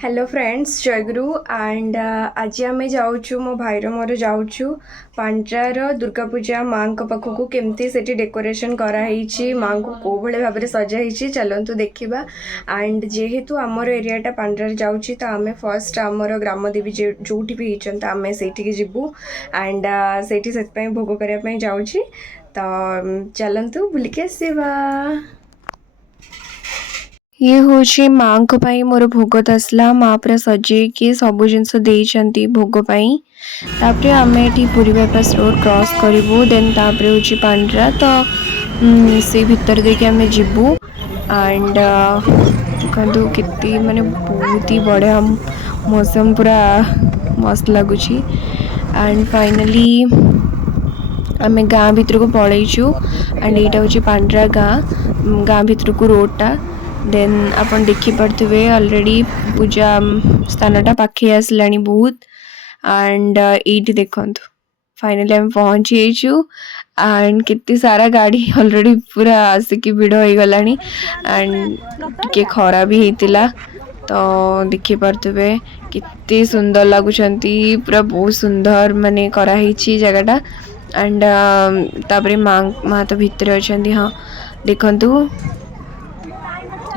Hello friends Joyguru and आज आम जाऊँ मो भाईर मोर जाऊँ पांड्रार दुर्गा पूजा माँ पाखक केमती से डेकोरेशन कराई माँ को कौ भाई भाव में सजाई चलतु देखा एंड जेहेतु आमर एरियाटा पांड्रार जाऊँगी तो आम फर्स्ट आमर ग्रामदेवी जो भी होती आम से जीवु एंड से भोग करने जाऊँ तो चलतु बुलिक आसवा। ये हूँ माँ को मोर भोग दसला माँ पूरा सजेकी सब जिनस देती भोगपाई तापर आम ये पुरी बाईपास रोड क्रॉस करूँ देन तापर हूँ पांड्रा तो से भितर देके आम जीवु एंड देखो कितनी माने बहुत ही बढ़िया मौसम पूरा मस्त लगुच एंड फाइनली आम गाँ भितर को पलैचु एंड यहाँ हूँ पांड्रा गाँ भितर को रोडटा देन अपन देखी पारे ऑलरेडी पूजा स्थानटा पाखे आसला बहुत एंड ये देखु फाइनली आम पहुँची एंड कितनी सारा गाड़ी ऑलरेडी पूरा आसिकी भिड़ हो गला एंड टिके खरा भी होता तो देखी पारे कितनी सुंदर लगुच पूरा बहुत सुंदर माने कराई जगटा एंड तापरे माँ तो भितर अच्छा हाँ देखु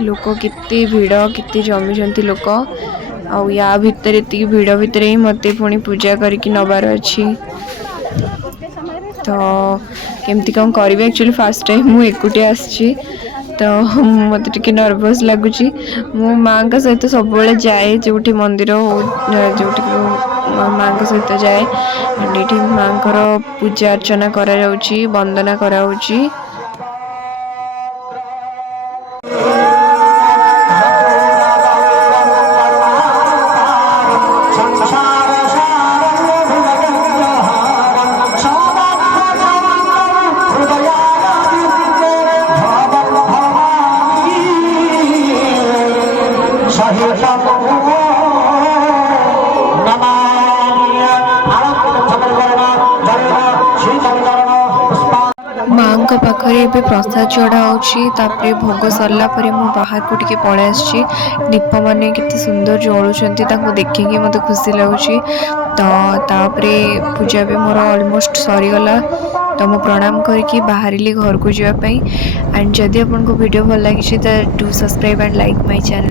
लोक कितनी भिड़ कितनी जमी लोक आ भितर ये भिड़ भितर ही मत पुणी पूजा करके नबार अच्छी तो केमती कौन करी एक्चुअली फास्ट टाइम मुझे एकुटिया आसी तो मत टे नर्वस लगुच मो माँ का सहित सब जाए जो मंदिर जो माँ का सहित जाए ये माँ पूजा अर्चना करा वंदना करा माँ को पाखरे प्रसाद चढ़ा भोग सरला मु बाहर को टिके पड़े आसी दीप माने कितने सुंदर जलुंट देखिए मत खुशी लगुच तो तापरे पूजा भी मोर ऑलमोस्ट सरीगला तो मु प्रणाम करके बाहर घर को जावाई एंड जदि आपको वीडियो भल लगी तो do subscribe and like my channel.